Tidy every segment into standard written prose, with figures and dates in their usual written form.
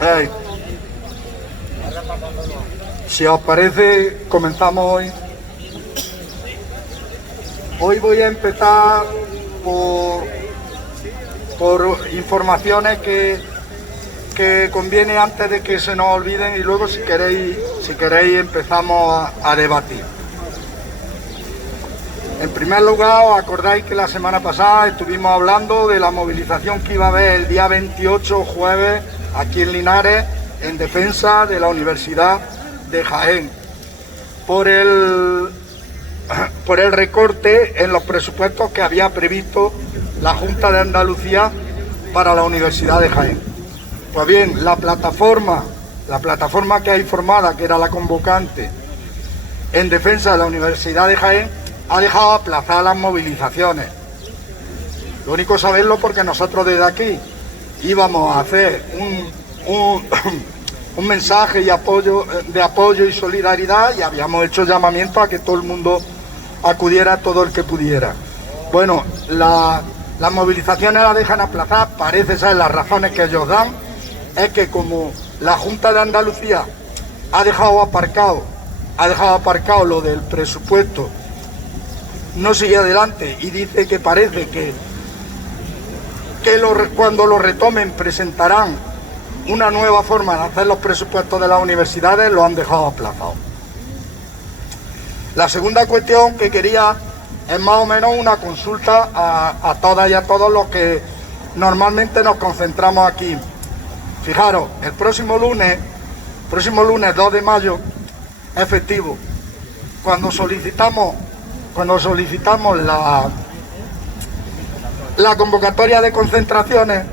Hey, si os parece, comenzamos hoy. Hoy voy a empezar por informaciones que conviene antes de que se nos olviden, y luego si queréis empezamos a debatir. En primer lugar, os acordáis que la semana pasada estuvimos hablando de la movilización que iba a haber el día 28, jueves, aquí en Linares, en defensa de la Universidad de Jaén, por el recorte en los presupuestos que había previsto la Junta de Andalucía para la Universidad de Jaén. Pues bien, la plataforma que hay formada, que era la convocante en defensa de la Universidad de Jaén, ha dejado aplazar las movilizaciones. Lo único saberlo porque nosotros desde aquí íbamos a hacer un mensaje de apoyo y solidaridad, y habíamos hecho llamamiento a que todo el mundo acudiera, todo el que pudiera. Bueno, las movilizaciones las dejan aplazar. Parece ser, las razones que ellos dan es que como la Junta de Andalucía ha dejado aparcado lo del presupuesto, no sigue adelante, y dice que parece que cuando lo retomen presentarán una nueva forma de hacer los presupuestos de las universidades, lo han dejado aplazado. La segunda cuestión que quería es más o menos una consulta a todas y a todos los que normalmente nos concentramos aquí. Fijaros, el próximo lunes 2 de mayo, es festivo. Cuando solicitamos la convocatoria de concentraciones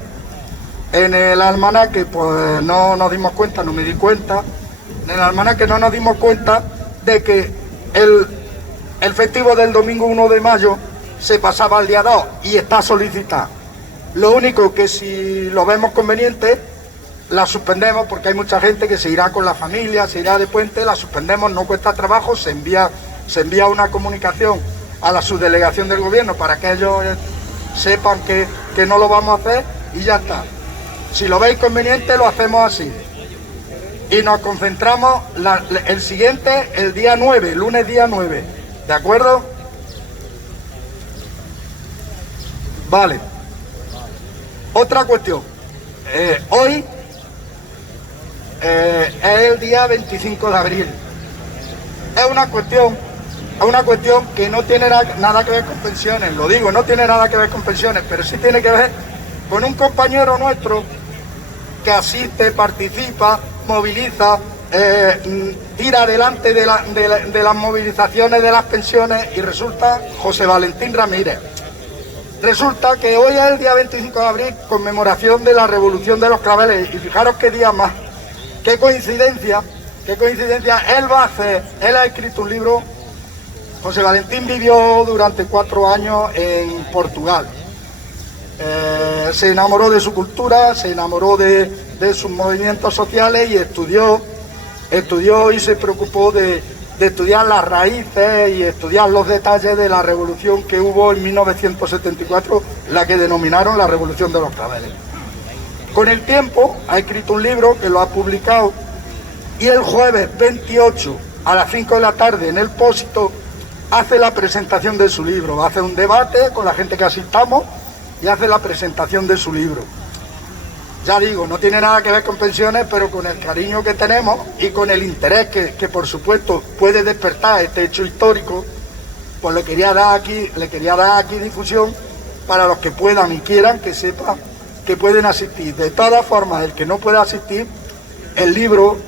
en el almanaque, pues no nos dimos cuenta, no me di cuenta, en el almanaque no nos dimos cuenta de que el festivo del domingo 1 de mayo se pasaba al día 2 y está solicitada. Lo único que, si lo vemos conveniente, la suspendemos, porque hay mucha gente que se irá con la familia, se irá de puente, la suspendemos, no cuesta trabajo, se envía una comunicación a la subdelegación del gobierno para que ellos sepan que no lo vamos a hacer, y ya está. Si lo veis conveniente, lo hacemos así. Y nos concentramos el siguiente, el día 9, lunes día 9. ¿De acuerdo? Vale. Otra cuestión. Hoy es el día 25 de abril. Es una cuestión que no tiene nada que ver con pensiones. Lo digo, no tiene nada que ver con pensiones, pero sí tiene que ver con un compañero nuestro que asiste, participa, moviliza, tira adelante de las movilizaciones de las pensiones, y resulta José Valentín Ramírez. Resulta que hoy es el día 25 de abril, conmemoración de la Revolución de los Claveles, y fijaros qué día más, qué coincidencia, él ha escrito un libro. José Valentín vivió durante 4 años en Portugal. Se enamoró de su cultura, se enamoró de sus movimientos sociales, y estudió y se preocupó de estudiar las raíces y estudiar los detalles de la revolución que hubo en 1974, la que denominaron la Revolución de los Claveles. Con el tiempo ha escrito un libro que lo ha publicado, y el jueves 28 a las 5 de la tarde en el Pósito hace la presentación de su libro. Hace un debate con la gente que asistamos y hace la presentación de su libro. Ya digo, no tiene nada que ver con pensiones, pero con el cariño que tenemos y con el interés que por supuesto puede despertar este hecho histórico, pues le quería dar aquí difusión para los que puedan y quieran, que sepan que pueden asistir. De todas formas, el que no pueda asistir, el libro,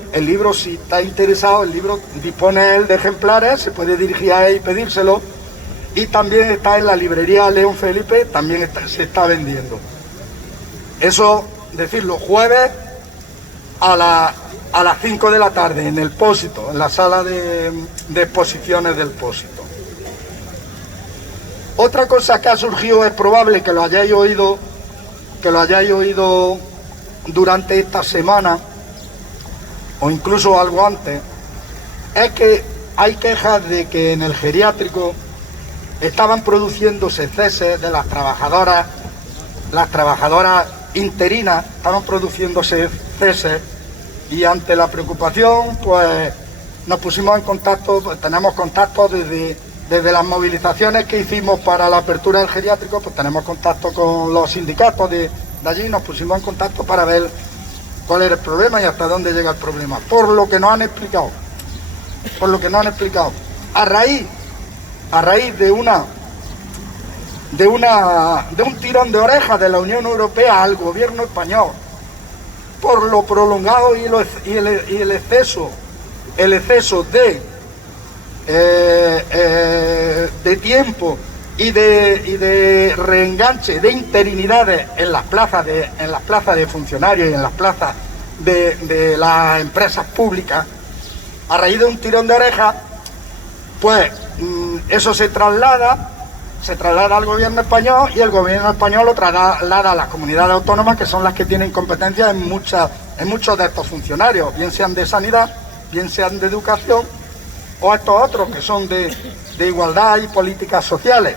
si está interesado, el libro dispone él de ejemplares, se puede dirigir a él y pedírselo, y también está en la librería León Felipe, también se está vendiendo. Eso, decirlo, jueves a las 5 de la tarde en el Pósito, en la sala de exposiciones del Pósito. Otra cosa que ha surgido, es probable que lo hayáis oído durante esta semana, o incluso algo antes, es que hay quejas de que en el geriátrico estaban produciéndose ceses de las trabajadoras interinas, estaban produciéndose ceses, y ante la preocupación pues nos pusimos en contacto, tenemos contacto desde las movilizaciones que hicimos para la apertura del geriátrico, pues tenemos contacto con los sindicatos de allí, nos pusimos en contacto para ver cuál era el problema y hasta dónde llega el problema, por lo que nos han explicado, a raíz de un tirón de orejas de la Unión Europea al gobierno español, por lo prolongado y el exceso de tiempo y de reenganche de interinidades en las plazas de funcionarios y en las plazas de las empresas públicas, a raíz de un tirón de orejas, pues eso se traslada al gobierno español, y el gobierno español lo traslada a las comunidades autónomas, que son las que tienen competencia en muchos de estos funcionarios, bien sean de sanidad, bien sean de educación, o estos otros que son de igualdad y políticas sociales.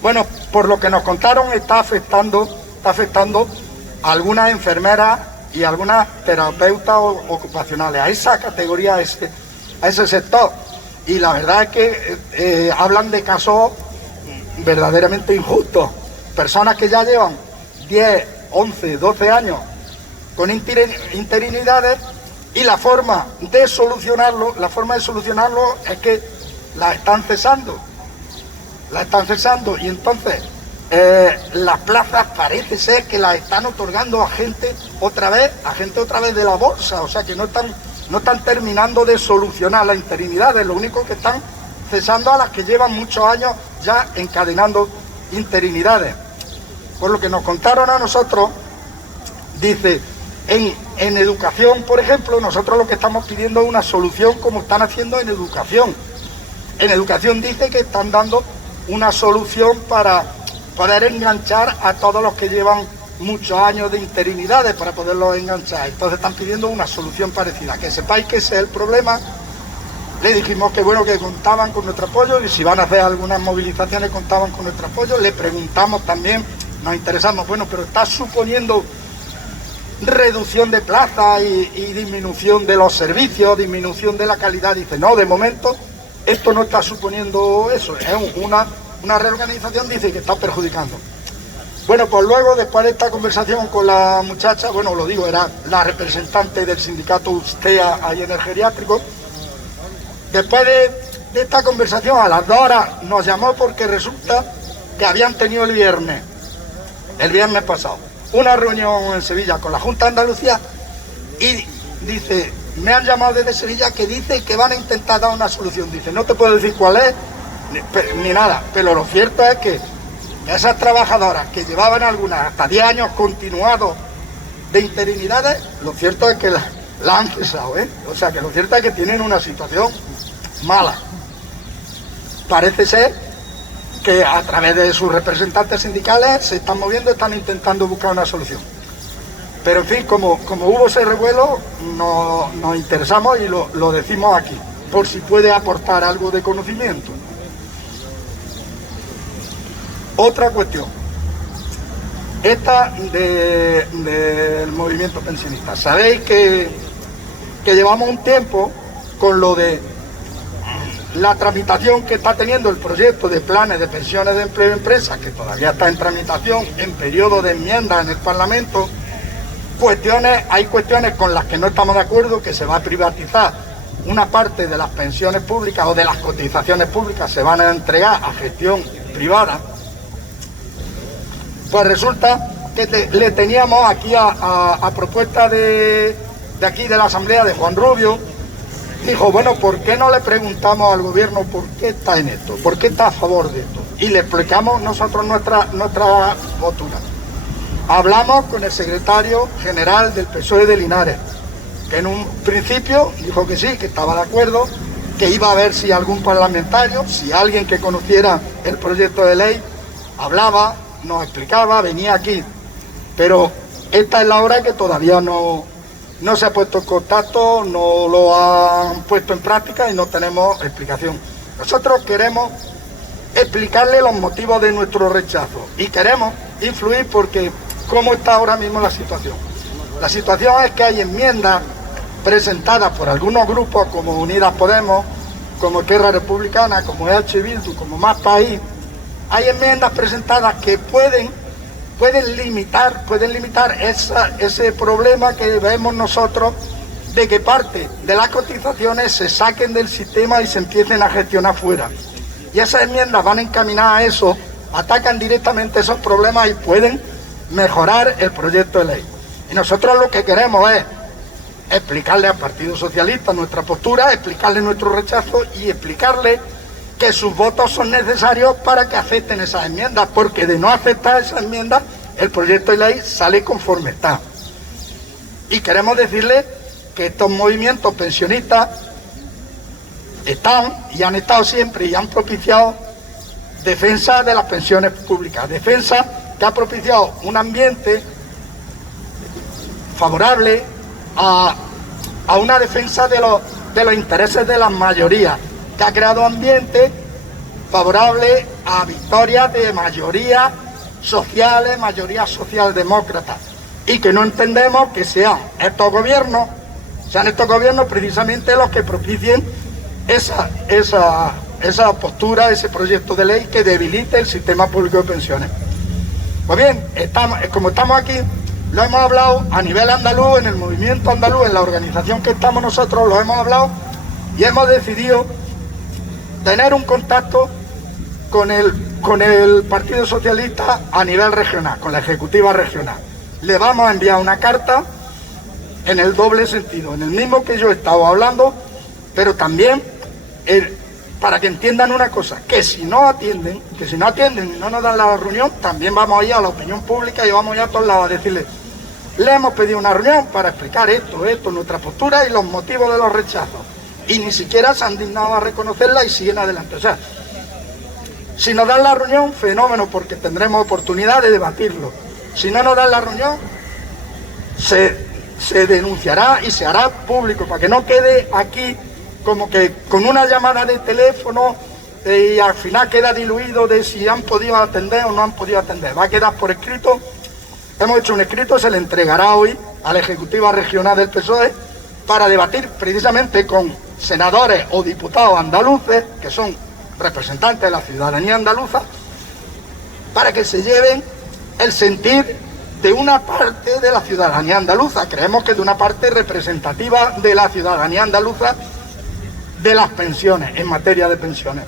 Bueno, por lo que nos contaron, está afectando a algunas enfermeras y a algunas terapeutas ocupacionales, a esa categoría, a ese sector. Y la verdad es que hablan de casos verdaderamente injustos. Personas que ya llevan 10, 11, 12 años con interinidades, y la forma de solucionarlo es que la están cesando. Y entonces las plazas parece ser que las están otorgando a gente otra vez de la bolsa, o sea que no están terminando de solucionar las interinidades, lo único que están cesando a las que llevan muchos años ya encadenando interinidades. Por lo que nos contaron a nosotros, dice, en educación, por ejemplo, nosotros lo que estamos pidiendo es una solución como están haciendo en educación. En educación dice que están dando una solución para poder enganchar a todos los que llevan muchos años de interinidades, para poderlos enganchar. Entonces están pidiendo una solución parecida. Que sepáis que ese es el problema. Le dijimos que bueno, que contaban con nuestro apoyo, y si van a hacer algunas movilizaciones contaban con nuestro apoyo. Le preguntamos también, nos interesamos, bueno, pero está suponiendo reducción de plazas y disminución de los servicios, disminución de la calidad. Dice, no, de momento esto no está suponiendo eso, es una reorganización, dice, que está perjudicando. Bueno, pues luego, después de esta conversación con la muchacha, bueno, lo digo, era la representante del sindicato USTEA ahí en el geriátrico. Después de esta conversación, a las 2 horas, nos llamó porque resulta que habían tenido el viernes pasado, una reunión en Sevilla con la Junta de Andalucía, y dice, me han llamado desde Sevilla que dice que van a intentar dar una solución. Dice, no te puedo decir cuál es, ni nada, pero lo cierto es que esas trabajadoras que llevaban algunas hasta 10 años continuados de interinidades, lo cierto es que la han cesado, O sea, que lo cierto es que tienen una situación mala. Parece ser que a través de sus representantes sindicales se están moviendo, están intentando buscar una solución. Pero en fin, como hubo ese revuelo, nos interesamos y lo decimos aquí, por si puede aportar algo de conocimiento. Otra cuestión, esta del movimiento pensionista. Sabéis que llevamos un tiempo con lo de la tramitación que está teniendo el proyecto de planes de pensiones de empleo de empresas, que todavía está en tramitación, en periodo de enmiendas en el Parlamento. Hay cuestiones con las que no estamos de acuerdo, que se va a privatizar una parte de las pensiones públicas o de las cotizaciones públicas, se van a entregar a gestión privada. Pues resulta que le teníamos aquí a propuesta de aquí de la Asamblea, de Juan Rubio. Dijo, bueno, ¿por qué no le preguntamos al gobierno por qué está en esto? ¿Por qué está a favor de esto? Y le explicamos nosotros nuestra postura. Hablamos con el secretario general del PSOE de Linares, que en un principio dijo que sí, que estaba de acuerdo, que iba a ver si algún parlamentario, si alguien que conociera el proyecto de ley, hablaba, nos explicaba, venía aquí. Pero esta es la hora que todavía no se ha puesto en contacto, no lo han puesto en práctica y no tenemos explicación. Nosotros queremos explicarle los motivos de nuestro rechazo y queremos influir porque ¿Cómo está ahora mismo la situación? La situación es que hay enmiendas presentadas por algunos grupos como Unidas Podemos, como Esquerra Republicana, como EH Bildu, como Más País. Hay enmiendas presentadas que pueden limitar ese problema que vemos nosotros de que parte de las cotizaciones se saquen del sistema y se empiecen a gestionar fuera. Y esas enmiendas van encaminadas a eso, atacan directamente esos problemas y pueden mejorar el proyecto de ley. Y nosotros lo que queremos es explicarle al Partido Socialista nuestra postura, explicarle nuestro rechazo y explicarle que sus votos son necesarios para que acepten esas enmiendas, porque de no aceptar esas enmiendas, el proyecto de ley sale conforme está. Y queremos decirle que estos movimientos pensionistas están y han estado siempre y han propiciado defensa de las pensiones públicas, defensa que ha propiciado un ambiente favorable a una defensa de los intereses de las mayorías, que ha creado ambiente favorable a victorias de mayorías sociales, mayorías socialdemócratas, y que no entendemos que sean estos gobiernos precisamente los que propicien esa postura, ese proyecto de ley que debilite el sistema público de pensiones. Pues bien, como estamos aquí, lo hemos hablado a nivel andaluz, en el movimiento andaluz, en la organización que estamos nosotros, lo hemos hablado y hemos decidido tener un contacto con el Partido Socialista a nivel regional, con la Ejecutiva Regional. Le vamos a enviar una carta en el doble sentido, en el mismo que yo he estado hablando, pero también para que entiendan una cosa, que si no atienden y no nos dan la reunión, también vamos a ir a la opinión pública y vamos a ir a todos lados a decirles: le hemos pedido una reunión para explicar esto, nuestra postura y los motivos de los rechazos, y ni siquiera se han dignado a reconocerla y siguen adelante. O sea, si nos dan la reunión, fenómeno, porque tendremos oportunidad de debatirlo. Si no nos dan la reunión, se denunciará y se hará público, para que no quede aquí como que con una llamada de teléfono y al final queda diluido de si han podido atender o no han podido atender. Va a quedar por escrito. Hemos hecho un escrito, se le entregará hoy a la Ejecutiva Regional del PSOE para debatir precisamente con senadores o diputados andaluces, que son representantes de la ciudadanía andaluza, para que se lleven el sentir de una parte de la ciudadanía andaluza. Creemos que de una parte representativa de la ciudadanía andaluza de las pensiones, en materia de pensiones.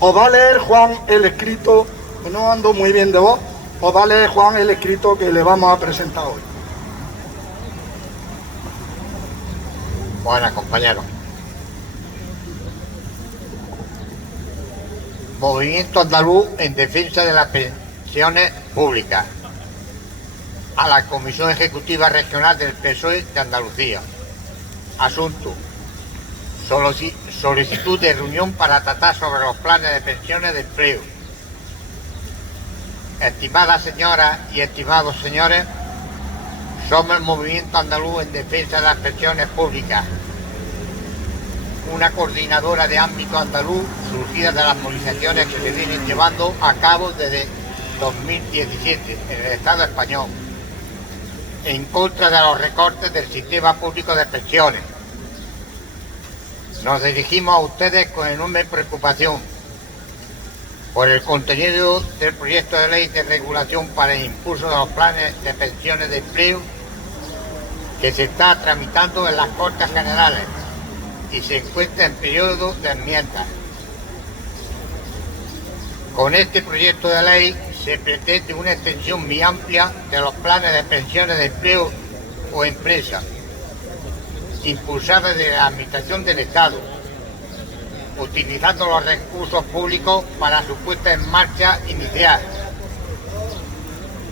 Os va a leer Juan el escrito, que no ando muy bien de voz, os va a leer Juan el escrito que le vamos a presentar hoy. Buenas, compañeros. Movimiento Andaluz en defensa de las pensiones públicas. A la Comisión Ejecutiva Regional del PSOE de Andalucía. Asunto: solicitud de reunión para tratar sobre los planes de pensiones de empleo. Estimadas señoras y estimados señores, somos el Movimiento Andaluz en defensa de las pensiones públicas, una coordinadora de ámbito andaluz surgida de las movilizaciones que se vienen llevando a cabo desde 2017 en el Estado español, en contra de los recortes del sistema público de pensiones. Nos dirigimos a ustedes con enorme preocupación por el contenido del proyecto de ley de regulación para el impulso de los planes de pensiones de empleo que se está tramitando en las Cortes Generales y se encuentra en periodo de enmiendas. Con este proyecto de ley se pretende una extensión muy amplia de los planes de pensiones de empleo o empresa, impulsada desde la Administración del Estado, utilizando los recursos públicos para su puesta en marcha inicial,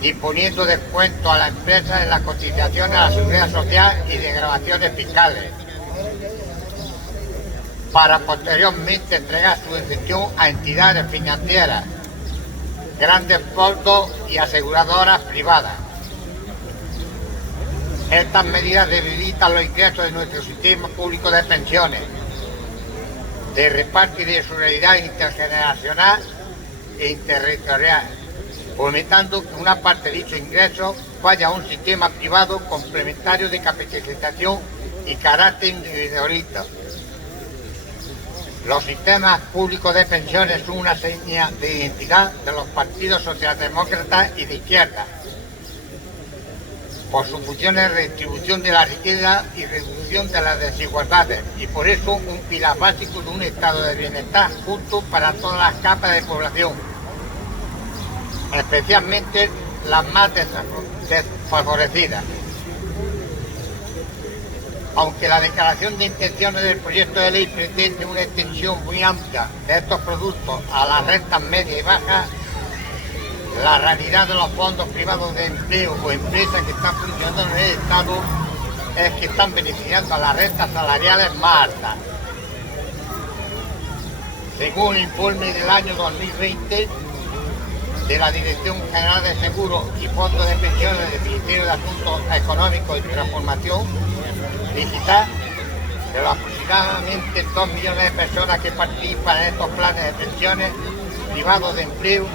disponiendo descuento a la empresa en las cotizaciones a la Seguridad Social y de grabaciones fiscales, para posteriormente entregar su exención a entidades financieras, grandes fondos y aseguradoras privadas. Estas medidas debilitan los ingresos de nuestro sistema público de pensiones, de reparto y de solidaridad intergeneracional e interterritorial, fomentando que una parte de dicho ingreso vaya a un sistema privado complementario de capitalización y carácter individualista. Los sistemas públicos de pensiones son una seña de identidad de los partidos socialdemócratas y de izquierda, por sus funciones de redistribución de la riqueza y reducción de las desigualdades, y por eso un pilar básico de un estado de bienestar justo para todas las capas de población, especialmente las más desfavorecidas. Aunque la declaración de intenciones del proyecto de ley pretende una extensión muy amplia de estos productos a las rentas medias y bajas, la realidad de los fondos privados de empleo o empresas que están funcionando en el Estado es que están beneficiando a las rentas salariales más altas. Según el informe del año 2020 de la Dirección General de Seguros y Fondos de Pensiones del Ministerio de Asuntos Económicos y Transformación Digital, de los aproximadamente 2 millones de personas que participan en estos planes de pensiones privados de empleo,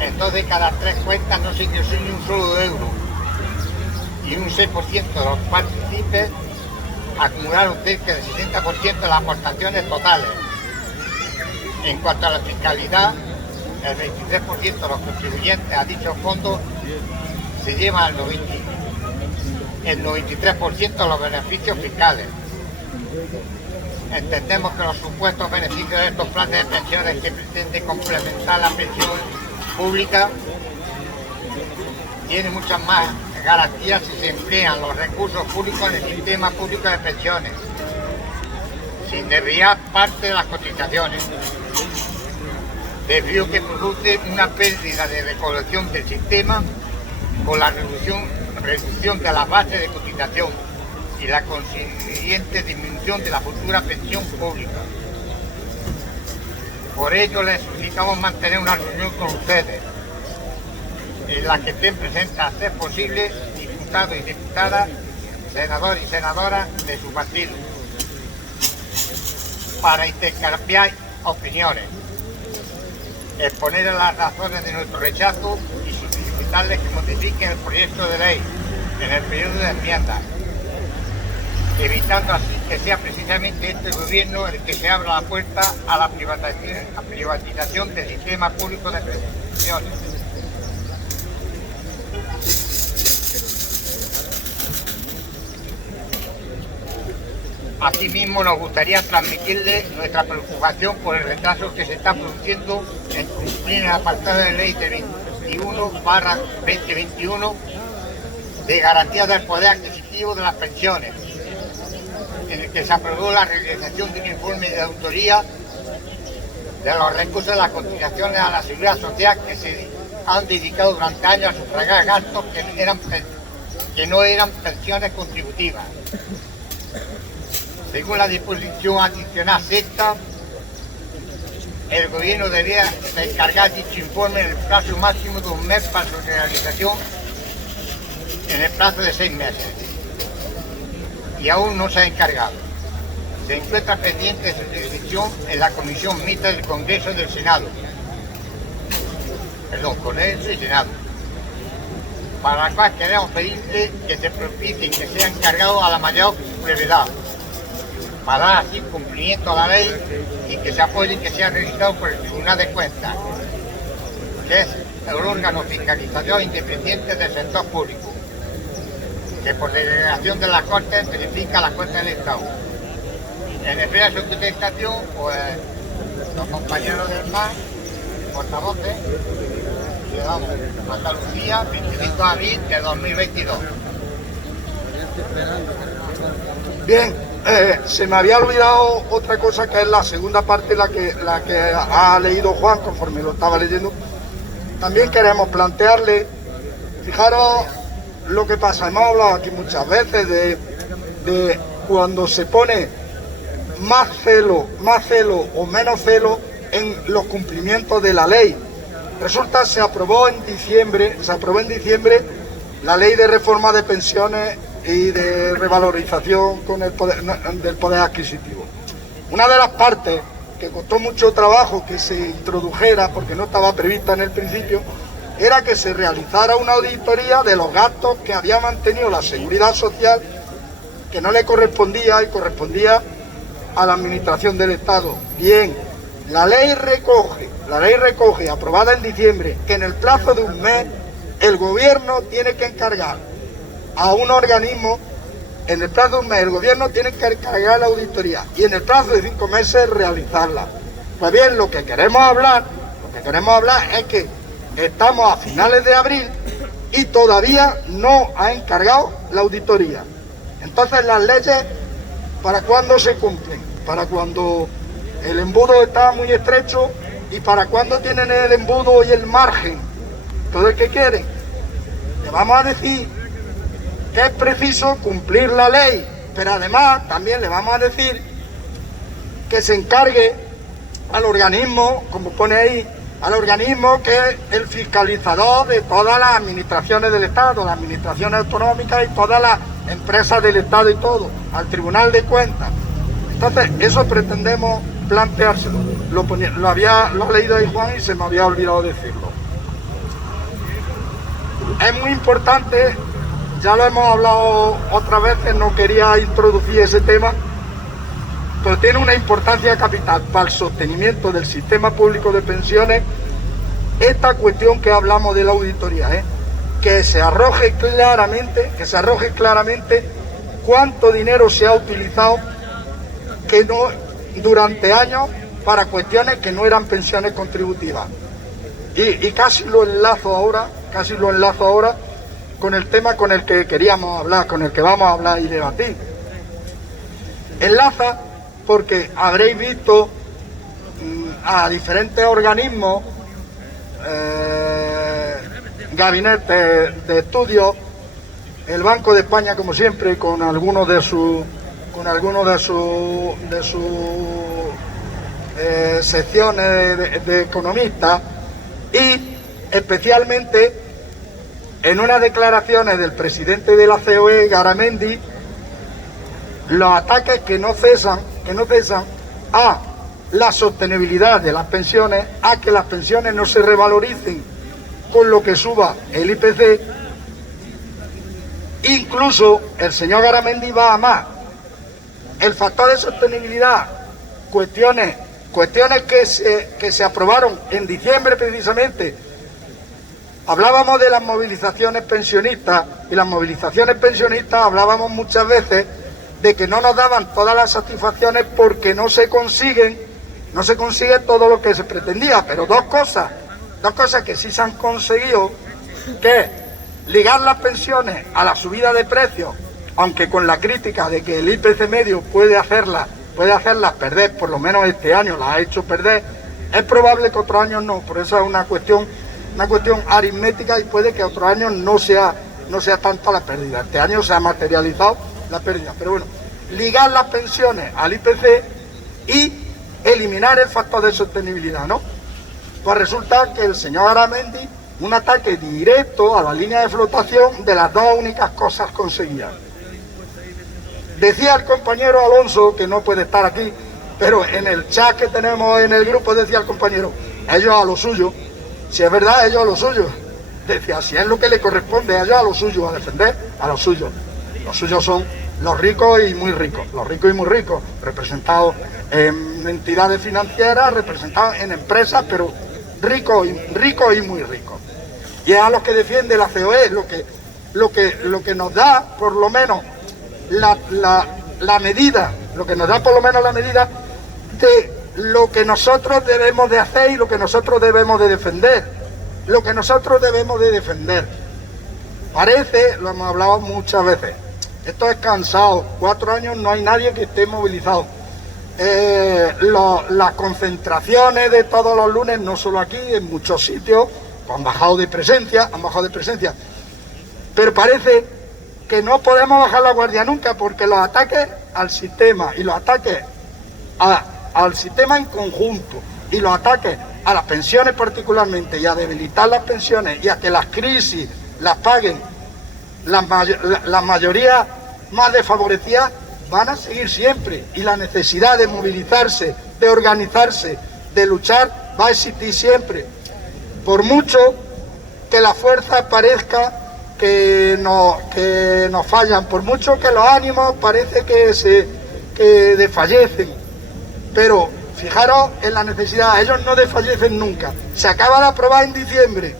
en 2 de cada 3 cuentas no se ingresó ni un solo euro, y un 6% de los partícipes acumularon cerca del 60% de las aportaciones totales. En cuanto a la fiscalidad, el 23% de los contribuyentes a dichos fondos se llevan el 93% de los beneficios fiscales. Entendemos que los supuestos beneficios de estos planes de pensiones que pretenden complementar la pensión pública tienen muchas más garantías si se emplean los recursos públicos en el sistema público de pensiones, sin desviar parte de las cotizaciones, desvío que produce una pérdida de recolección del sistema con la reducción de la base de cotización y la consiguiente disminución de la futura pensión pública. Por ello les solicitamos mantener una reunión con ustedes, en la que estén presentes a ser posible diputados y diputadas, senadores y senadoras de su partido, para intercambiar opiniones, exponer las razones de nuestro rechazo y solicitarles que modifiquen el proyecto de ley en el periodo de enmiendas, evitando así que sea precisamente este gobierno el que se abra la puerta a la privatización del sistema público de pensiones. Asimismo, nos gustaría transmitirle nuestra preocupación por el retraso que se está produciendo en cumplir el apartado de ley de 21/2021 de garantía del poder adquisitivo de las pensiones, en el que se aprobó la realización de un informe de autoría de los recursos de las cotizaciones a la Seguridad Social que se han dedicado durante años a sufragar gastos que no eran pensiones contributivas. Según la disposición adicional sexta, el gobierno debería encargar dicho informe en el plazo máximo de 1 mes para su realización en el plazo de 6 meses. Y aún no se ha encargado. Se encuentra pendiente de su decisión en la Comisión Mixta del Congreso y del Senado. Congreso y Senado. Para la cual queremos pedirle que se propicie que sea encargado a la mayor brevedad, para dar así cumplimiento a la ley y que se apoye que sea realizado por el Tribunal de Cuentas, que es el órgano fiscalizador independiente del sector público, que por delegación de las Cortes verifica las cuentas del Estado. En espera de su contestación, pues los compañeros del MAS, portavoces, Ciudadanos Andalucía, 25 de abril de 2022. Bien. Se me había olvidado otra cosa, que es la segunda parte, la que ha leído Juan conforme lo estaba leyendo. También queremos plantearle, fijaros lo que pasa, hemos hablado aquí muchas veces de cuando se pone más celo o menos celo en los cumplimientos de la ley. Resulta, se aprobó en diciembre la ley de reforma de pensiones y de revalorización con el poder, del poder adquisitivo. Una de las partes que costó mucho trabajo que se introdujera, porque no estaba prevista en el principio, era que se realizara una auditoría de los gastos que había mantenido la Seguridad Social, que no le correspondía y correspondía a la Administración del Estado. Bien, la ley recoge, aprobada en diciembre, que en el plazo de un mes el gobierno tiene que encargar a un organismo, en el plazo de un mes el gobierno tiene que encargar la auditoría y en el plazo de 5 meses realizarla. Pues bien, lo que queremos hablar es que estamos a finales de abril y todavía no ha encargado la auditoría. Entonces las leyes, ¿para cuándo se cumplen? Para cuando el embudo está muy estrecho y para cuando tienen el embudo y el margen. Todo el que quiere. Le vamos a decir que es preciso cumplir la ley, pero además también le vamos a decir que se encargue al organismo, como pone ahí, al organismo que es el fiscalizador de todas las administraciones del Estado, las administraciones autonómicas y todas las empresas del Estado y todo, al Tribunal de Cuentas. Entonces, eso pretendemos planteárselo. Lo ha leído ahí Juan y se me había olvidado decirlo. Es muy importante, ya lo hemos hablado otras veces, no quería introducir ese tema, pero tiene una importancia capital para el sostenimiento del sistema público de pensiones esta cuestión que hablamos de la auditoría, que se arroje claramente cuánto dinero se ha utilizado que no durante años para cuestiones que no eran pensiones contributivas. Y casi lo enlazo ahora con el tema con el que queríamos hablar, con el que vamos a hablar y debatir. Enlaza porque habréis visto a diferentes organismos, gabinetes de estudio, el Banco de España, como siempre, con algunos de sus secciones de economistas, y especialmente en unas declaraciones del presidente de la COE, Garamendi, los ataques que no cesan a la sostenibilidad de las pensiones, a que las pensiones no se revaloricen con lo que suba el IPC. Incluso el señor Garamendi va a más. El factor de sostenibilidad, cuestiones que se aprobaron en diciembre precisamente. Hablábamos de las movilizaciones pensionistas, y las movilizaciones pensionistas hablábamos muchas veces de que no nos daban todas las satisfacciones porque no se consigue todo lo que se pretendía, pero dos cosas que sí se han conseguido, que es ligar las pensiones a la subida de precios, aunque con la crítica de que el IPC medio puede hacerlas perder, por lo menos este año las ha hecho perder, es probable que otros años no, por eso es una cuestión aritmética y puede que otros años no sea tanta la pérdida. Este año se ha materializado la pérdida, pero bueno, ligar las pensiones al IPC y eliminar el factor de sostenibilidad, ¿no? Pues resulta que el señor Garamendi, un ataque directo a la línea de flotación de las dos únicas cosas conseguidas. Decía el compañero Alonso, que no puede estar aquí, pero en el chat que tenemos en el grupo decía el compañero, ellos a lo suyo, si es verdad, ellos a lo suyo. Decía, si es lo que le corresponde a ellos a lo suyo, a defender a lo suyo. Los suyos son los ricos y muy ricos, representados en entidades financieras, representados en empresas, pero ricos y muy ricos. Y es a los que defiende la COE, lo que nos da por lo menos la medida, de lo que nosotros debemos de hacer y lo que nosotros debemos de defender. Parece, lo hemos hablado muchas veces, esto es cansado, 4 años no hay nadie que esté movilizado. Las concentraciones de todos los lunes, no solo aquí, en muchos sitios, han bajado de presencia, pero parece que no podemos bajar la guardia nunca, porque los ataques al sistema y los ataques al sistema en conjunto y los ataques a las pensiones particularmente, y a debilitar las pensiones y a que las crisis las paguen las mayorías más desfavorecidas, van a seguir siempre, y la necesidad de movilizarse, de organizarse, de luchar, va a existir siempre. Por mucho que la fuerza parezca que nos fallan, por mucho que los ánimos parece que desfallecen, pero fijaros en la necesidad, ellos no desfallecen nunca. Se acaba de aprobar en diciembre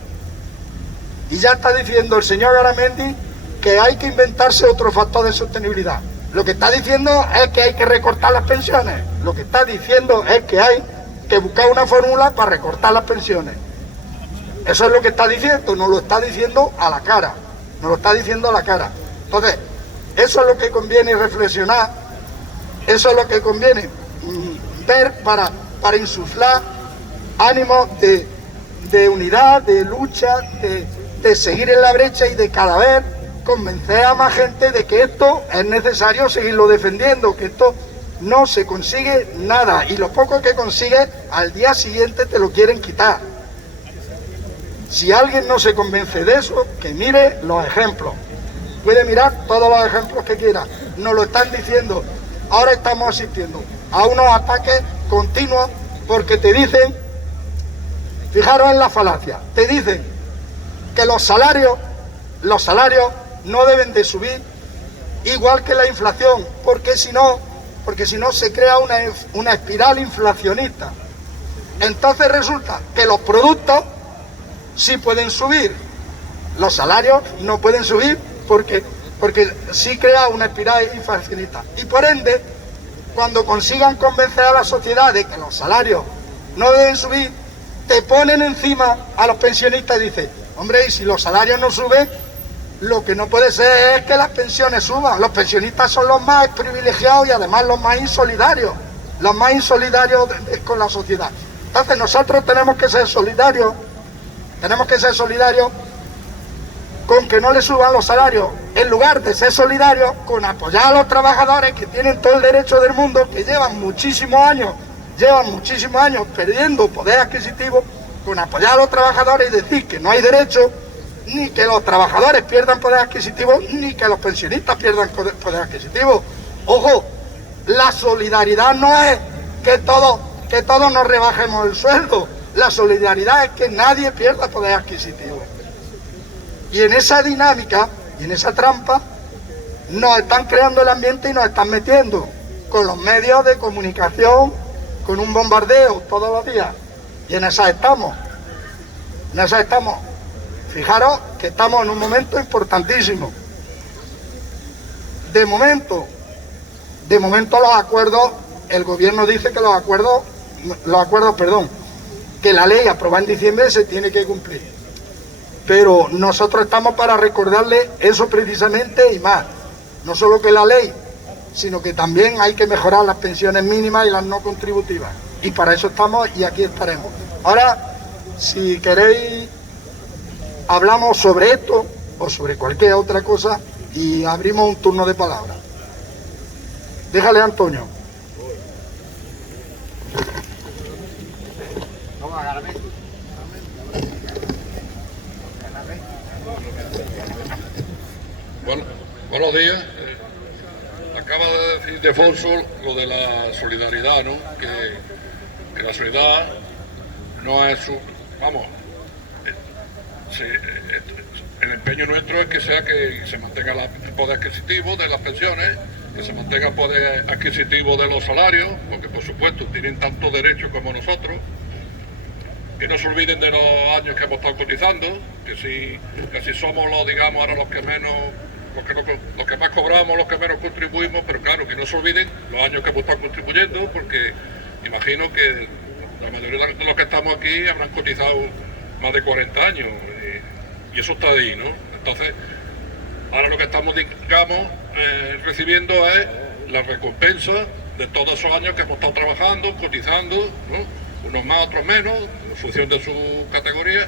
y ya está diciendo el señor Garamendi que hay que inventarse otro factor de sostenibilidad. Lo que está diciendo es que hay que recortar las pensiones, lo que está diciendo es que hay que buscar una fórmula para recortar las pensiones. Eso es lo que está diciendo, nos lo está diciendo a la cara, nos lo está diciendo a la cara. Entonces, eso es lo que conviene reflexionar, eso es lo que conviene ver para insuflar ánimos de unidad, de lucha, de seguir en la brecha y de cada vez convencer a más gente de que esto es necesario seguirlo defendiendo, que esto no se consigue nada y lo poco que consigues al día siguiente te lo quieren quitar. Si alguien no se convence de eso, que mire los ejemplos. Puede mirar todos los ejemplos que quiera. Nos lo están diciendo. Ahora estamos asistiendo a unos ataques continuos porque te dicen, fijaros en la falacia, te dicen que los salarios no deben de subir igual que la inflación, porque si no se crea una espiral inflacionista. Entonces resulta que los productos sí pueden subir, los salarios no pueden subir porque sí crea una espiral inflacionista. Y por ende, cuando consigan convencer a la sociedad de que los salarios no deben subir, te ponen encima a los pensionistas y dicen, hombre, y si los salarios no suben, lo que no puede ser es que las pensiones suban. Los pensionistas son los más privilegiados y además los más insolidarios con la sociedad. Entonces nosotros tenemos que ser solidarios con que no le suban los salarios, en lugar de ser solidarios con apoyar a los trabajadores que tienen todo el derecho del mundo, que llevan muchísimos años perdiendo poder adquisitivo, con apoyar a los trabajadores y decir que no hay derecho, ni que los trabajadores pierdan poder adquisitivo, ni que los pensionistas pierdan poder adquisitivo. Ojo, la solidaridad no es que todos nos rebajemos el sueldo, la solidaridad es que nadie pierda poder adquisitivo. Y en esa dinámica, y en esa trampa, nos están creando el ambiente y nos están metiendo con los medios de comunicación, con un bombardeo todos los días. Y en esa estamos. Fijaros que estamos en un momento importantísimo. De momento los acuerdos, el gobierno dice que que la ley aprobada en diciembre se tiene que cumplir. Pero nosotros estamos para recordarle eso precisamente y más. No solo que la ley, sino que también hay que mejorar las pensiones mínimas y las no contributivas. Y para eso estamos y aquí estaremos. Ahora, si queréis, hablamos sobre esto o sobre cualquier otra cosa y abrimos un turno de palabras. Déjale, Antonio. Bueno, buenos días. Acaba de decir Defonso lo de la solidaridad, ¿no? Que la solidaridad no es su... Vamos, el empeño nuestro es que se mantenga el poder adquisitivo de las pensiones, que se mantenga el poder adquisitivo de los salarios, porque por supuesto tienen tantos derechos como nosotros, que no se olviden de los años que hemos estado cotizando, que si somos ahora los que menos, los que más cobramos, los que menos contribuimos, pero claro, que no se olviden los años que hemos estado contribuyendo, porque imagino que la mayoría de los que estamos aquí habrán cotizado más de 40 años, y eso está ahí, ¿no? Entonces, ahora lo que estamos, recibiendo es la recompensa de todos esos años que hemos estado trabajando, cotizando, ¿no? Unos más, otros menos, en función de su categoría,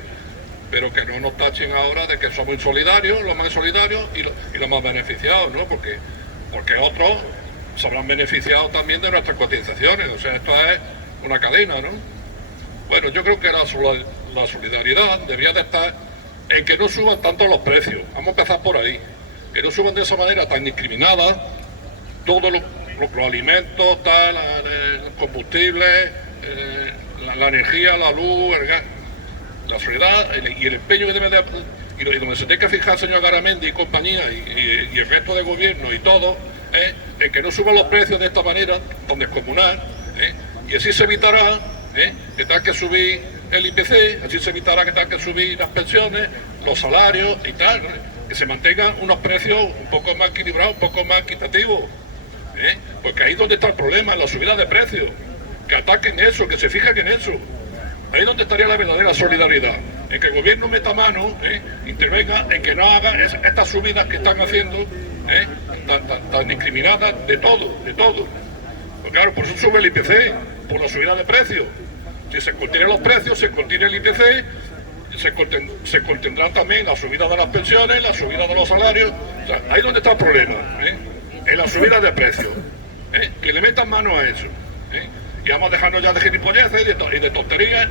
pero que no nos tachen ahora de que somos insolidarios, los más insolidarios y los más beneficiados, ¿no? Porque otros se habrán beneficiado también de nuestras cotizaciones, o sea, esto es una cadena, ¿no? Bueno, yo creo que la solidaridad debía de estar en que no suban tanto los precios, vamos a empezar por ahí, que no suban de esa manera tan indiscriminada, todos los alimentos, tal, el combustible, la energía, la luz, el gas, la sociedad y el empeño que debe de... Y donde se tiene que fijar el señor Garamendi y compañía y el resto de gobierno y todo, en que no suban los precios de esta manera tan descomunal, y así se evitará que tenga que subir el IPC, así se evitará que tenga que subir las pensiones, los salarios y tal, que se mantengan unos precios un poco más equilibrados, un poco más equitativos, porque ahí es donde está el problema, en la subida de precios, que ataquen eso, que se fijen en eso. Ahí es donde estaría la verdadera solidaridad, en que el gobierno meta mano, intervenga en que no haga estas subidas que están haciendo, tan discriminadas de todo. Pues claro, por eso sube el IPC, por la subida de precios. Si se contienen los precios, se contiene el IPC, se contendrán también la subida de las pensiones, la subida de los salarios. O sea, ahí es donde está el problema, en la subida de precios, que le metan mano a eso. Y vamos a dejarnos ya de gilipolleces y de tonterías,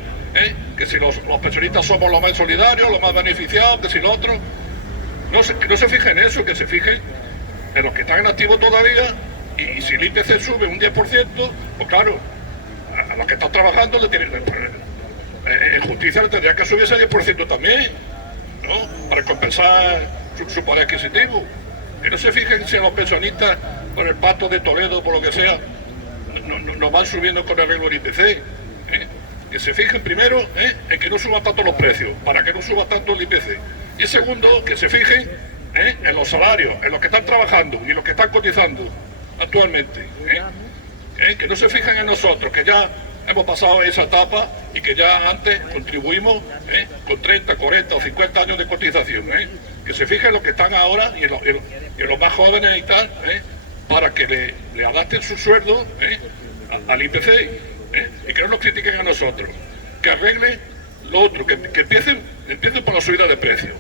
que si los pensionistas somos los más solidarios, los más beneficiados, que si los otros, que no se fijen en eso, que se fijen en los que están en activo todavía, y si el IPC sube un 10%, pues claro, a los que están trabajando le tienen, en justicia le tendría que subir ese 10% también, ¿no? Para compensar su poder adquisitivo. Que no se fijen si a los pensionistas, con el pacto de Toledo, por lo que sea, nos van subiendo con el arreglo del IPC, que se fijen primero en que no suban tanto los precios, para que no suba tanto el IPC. Y segundo, que se fijen en los salarios, en los que están trabajando y los que están cotizando actualmente. Que no se fijen en nosotros, que ya hemos pasado esa etapa y que ya antes contribuimos con 30, 40 o 50 años de cotización. Que se fijen en los que están ahora y en los más jóvenes y tal, para que le adapten su sueldo al IPC, y que no nos critiquen a nosotros, que arreglen lo otro, que empiecen por la subida de precios,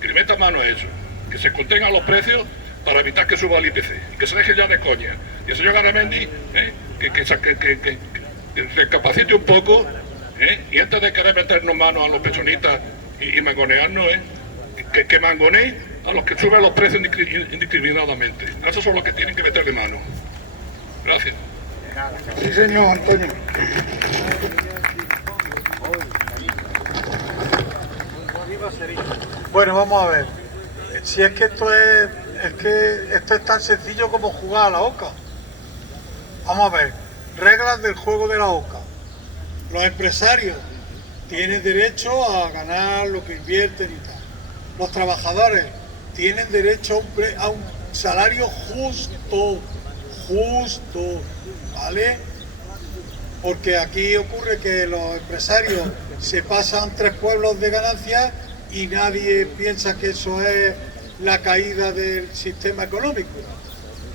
que le metan mano a eso, que se contengan los precios para evitar que suba el IPC, y que se deje ya de coña. Y el señor Garamendi, que recapacite un poco, y antes de querer meternos manos a los pensionistas y mangonearnos, que mangoneen a los que suben los precios indiscriminadamente. Esos son los que tienen que meterle mano. Gracias. Sí, señor Antonio. Bueno, vamos a ver. Si es que esto es tan sencillo como jugar a la oca. Vamos a ver. Reglas del juego de la oca. Los empresarios tienen derecho a ganar lo que invierten y tal. Los trabajadores tienen derecho a un salario justo, ¿vale? Porque aquí ocurre que los empresarios se pasan 3 pueblos de ganancias y nadie piensa que eso es la caída del sistema económico,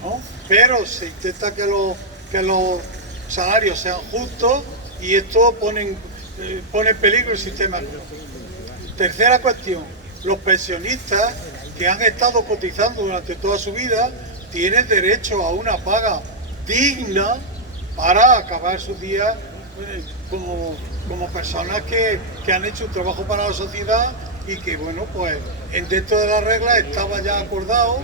¿no? Pero se intenta que los salarios sean justos y esto pone en peligro el sistema económico. Tercera cuestión, los pensionistas que han estado cotizando durante toda su vida tienen derecho a una paga digna para acabar sus días como personas que han hecho un trabajo para la sociedad y que, bueno, pues dentro de las reglas estaba ya acordado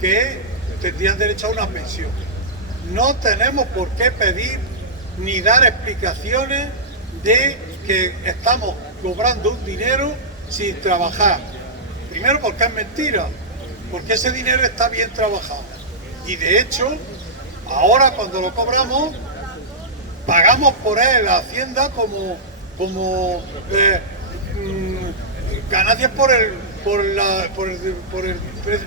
que tendrían derecho a una pensión. No tenemos por qué pedir ni dar explicaciones de que estamos cobrando un dinero sin trabajar. Primero porque es mentira, porque ese dinero está bien trabajado. Y de hecho, ahora cuando lo cobramos, pagamos por él a Hacienda como ganancias por el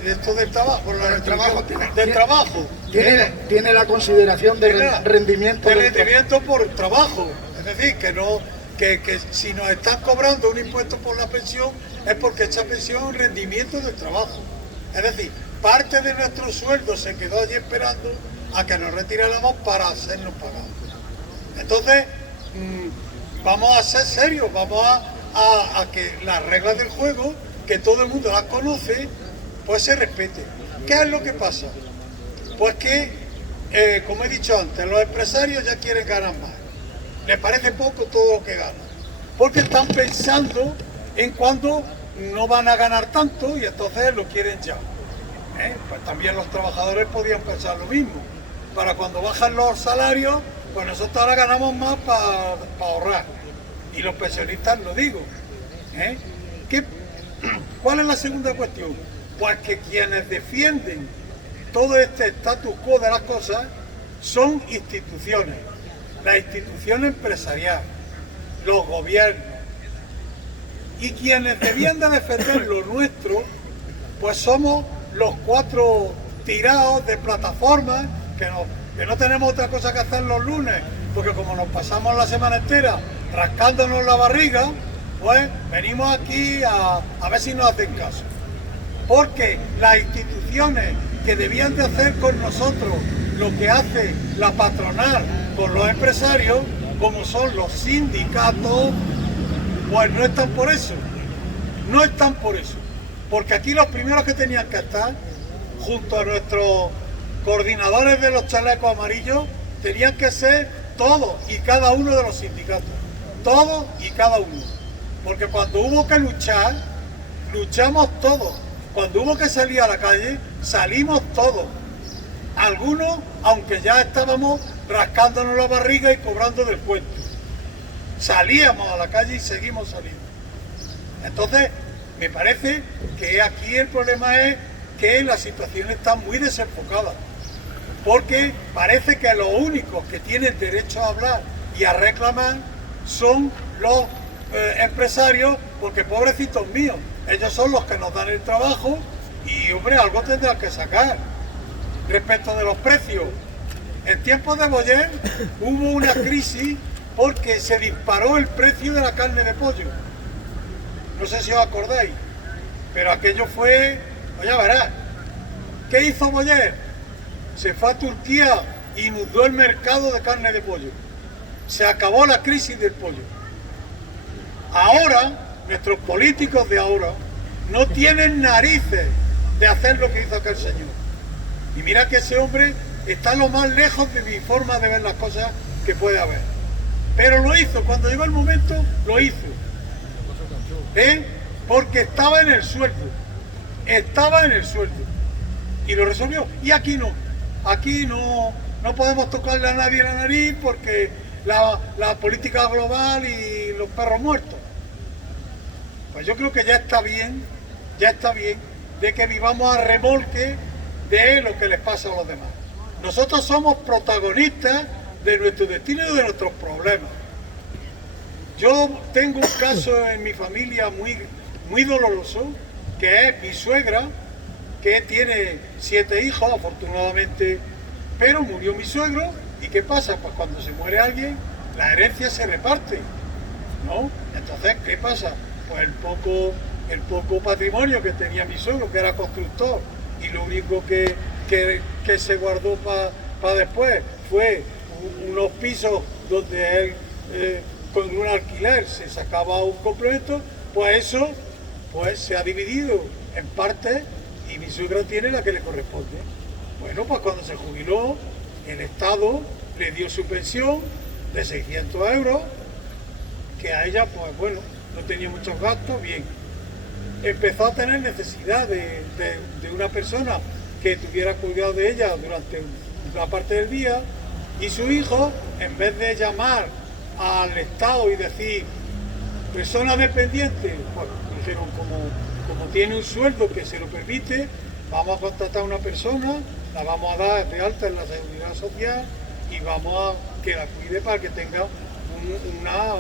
esto del trabajo, por el trabajo del trabajo. Tiene la consideración de rendimiento por trabajo. Es decir, que si nos están cobrando un impuesto por la pensión es porque esa pensión es un rendimiento del trabajo. Es decir, parte de nuestro sueldo se quedó allí esperando a que nos retiráramos para hacernos pagar. Entonces, vamos a ser serios, vamos a que las reglas del juego, que todo el mundo las conoce, pues se respeten. ¿Qué es lo que pasa? Pues que, como he dicho antes, los empresarios ya quieren ganar más. Les parece poco todo lo que ganan, porque están pensando en cuándo no van a ganar tanto y entonces lo quieren ya. Pues también los trabajadores podían pensar lo mismo. Para cuando bajan los salarios, pues nosotros ahora ganamos más para ahorrar. Y los pensionistas lo digo. ¿Cuál es la segunda cuestión? Pues que quienes defienden todo este status quo de las cosas son instituciones, la institución empresarial, los gobiernos. Y quienes debían de defender lo nuestro, pues somos los cuatro tirados de plataformas que no tenemos otra cosa que hacer los lunes, porque como nos pasamos la semana entera rascándonos la barriga, pues venimos aquí a ver si nos hacen caso. Porque las instituciones que debían de hacer con nosotros lo que hace la patronal con los empresarios, como son los sindicatos, pues no están por eso. No están por eso. Porque aquí los primeros que tenían que estar, junto a nuestros coordinadores de los chalecos amarillos, tenían que ser todos y cada uno de los sindicatos. Todos y cada uno. Porque cuando hubo que luchar, luchamos todos. Cuando hubo que salir a la calle, salimos todos. Algunos, aunque ya estábamos rascándonos la barriga y cobrando del cuento. Salíamos a la calle y seguimos saliendo. Entonces, me parece que aquí el problema es que la situación está muy desenfocada. Porque parece que los únicos que tienen derecho a hablar y a reclamar son los empresarios, porque pobrecitos míos, ellos son los que nos dan el trabajo y, hombre, algo tendrán que sacar. Respecto de los precios, en tiempos de Boyer hubo una crisis porque se disparó el precio de la carne de pollo. No sé si os acordáis, pero aquello fue, pues ya verás. ¿Qué hizo Boyer? Se fue a Turquía y inundó el mercado de carne de pollo. Se acabó la crisis del pollo. Ahora, nuestros políticos de ahora no tienen narices de hacer lo que hizo aquel señor. Y mira que ese hombre está lo más lejos de mi forma de ver las cosas que puede haber. Pero lo hizo, cuando llegó el momento, lo hizo. Porque estaba en el sueldo. Estaba en el sueldo. Y lo resolvió. Y aquí no. Aquí no podemos tocarle a nadie la nariz porque la política global y los perros muertos. Pues yo creo que ya está bien de que vivamos a remolque de lo que les pasa a los demás. Nosotros somos protagonistas de nuestro destino y de nuestros problemas. Yo tengo un caso en mi familia muy doloroso, que es mi suegra, que tiene 7 hijos, afortunadamente, pero murió mi suegro, ¿y qué pasa? Pues cuando se muere alguien, la herencia se reparte, ¿no? Entonces, ¿qué pasa? Pues el poco patrimonio que tenía mi suegro, que era constructor, y lo único que se guardó para después fue unos pisos donde él con un alquiler se sacaba un complemento, pues eso pues se ha dividido en partes y mi suegra tiene la que le corresponde. Bueno, pues cuando se jubiló, el Estado le dio su pensión de 600 euros, que a ella, pues bueno, no tenía muchos gastos, bien. Empezó a tener necesidad de una persona que tuviera cuidado de ella durante una parte del día, y su hijo, en vez de llamar al Estado y decir persona dependiente, pues dijeron, como tiene un sueldo que se lo permite, vamos a contratar a una persona, la vamos a dar de alta en la seguridad social y vamos a que la cuide para que tenga una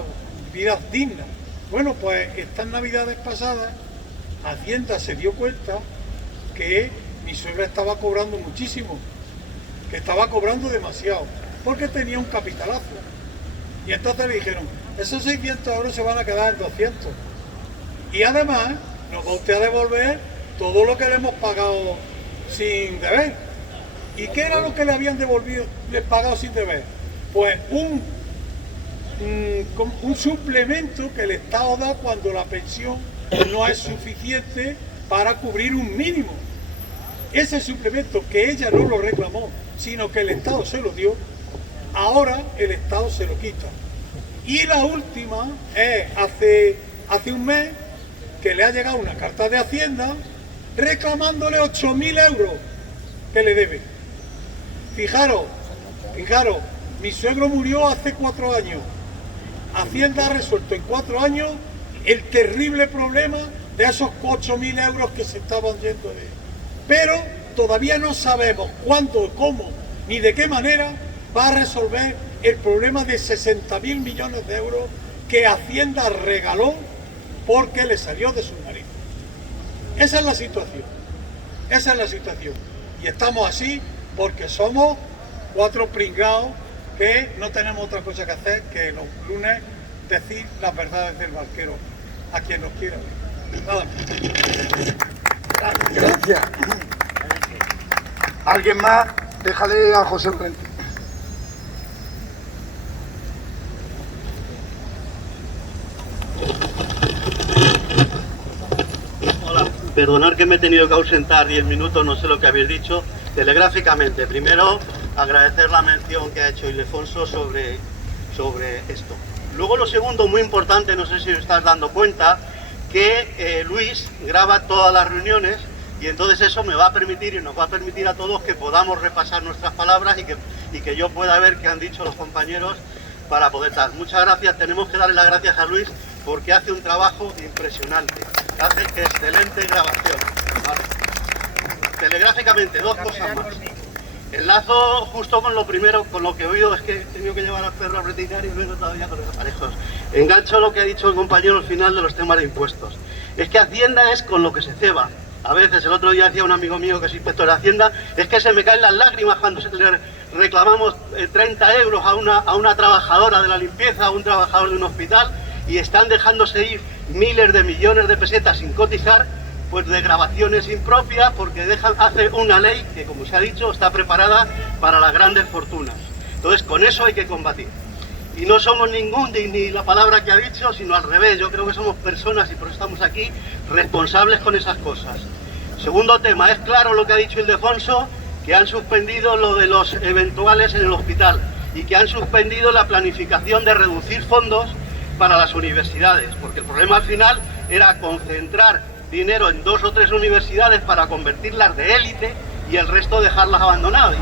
vida digna. Bueno, pues estas navidades pasadas, Hacienda se dio cuenta que mi suegra estaba cobrando muchísimo, que estaba cobrando demasiado, porque tenía un capitalazo. Y entonces le dijeron, esos 600 euros se van a quedar en 200. Y además, nos va usted a devolver todo lo que le hemos pagado sin deber. ¿Y qué era lo que le habían pagado sin deber? Pues un suplemento que el Estado da cuando la pensión no es suficiente para cubrir un mínimo. Ese suplemento que ella no lo reclamó, sino que el Estado se lo dio, ahora el Estado se lo quita. Y la última es hace un mes que le ha llegado una carta de Hacienda reclamándole 8.000 euros que le debe. Fijaros, mi suegro murió hace 4 años. Hacienda ha resuelto en 4 años el terrible problema de esos 8.000 euros que se estaban yendo de él. Pero todavía no sabemos cuándo, cómo, ni de qué manera va a resolver el problema de 60.000 millones de euros que Hacienda regaló porque le salió de sus narices. Esa es la situación. Esa es la situación. Y estamos así porque somos 4 pringados que no tenemos otra cosa que hacer que los lunes decir las verdades del barquero a quien nos quiera. Nada más. Gracias. ¿Alguien más? Déjale a José Valentín. Hola, perdonad que me he tenido que ausentar 10 minutos, no sé lo que habéis dicho. Telegráficamente, primero agradecer la mención que ha hecho Ildefonso sobre esto. Luego lo segundo, muy importante, no sé si os estás dando cuenta, que Luis graba todas las reuniones y entonces eso me va a permitir y nos va a permitir a todos que podamos repasar nuestras palabras y que yo pueda ver qué han dicho los compañeros para poder dar. Muchas gracias, tenemos que darle las gracias a Luis porque hace un trabajo impresionante, hace excelente grabación. ¿Vale? Telegráficamente, 2 cosas más. Enlazo justo con lo primero, con lo que he oído, es que he tenido que llevar al perro a practicar y vengo todavía con los aparejos. Engancho lo que ha dicho el compañero al final de los temas de impuestos. Es que Hacienda es con lo que se ceba. A veces, el otro día decía un amigo mío que es inspector de Hacienda, es que se me caen las lágrimas cuando le reclamamos 30 euros a una trabajadora de la limpieza, a un trabajador de un hospital, y están dejándose ir miles de millones de pesetas sin cotizar, pues de grabaciones impropias, porque hace una ley que, como se ha dicho, está preparada para las grandes fortunas. Entonces, con eso hay que combatir. Y no somos ni la palabra que ha dicho, sino al revés. Yo creo que somos personas, y por eso estamos aquí, responsables con esas cosas. Segundo tema, es claro lo que ha dicho Ildefonso, que han suspendido lo de los eventuales en el hospital y que han suspendido la planificación de reducir fondos para las universidades, porque el problema al final era concentrar dinero en 2 o 3 universidades para convertirlas de élite y el resto dejarlas abandonadas. Y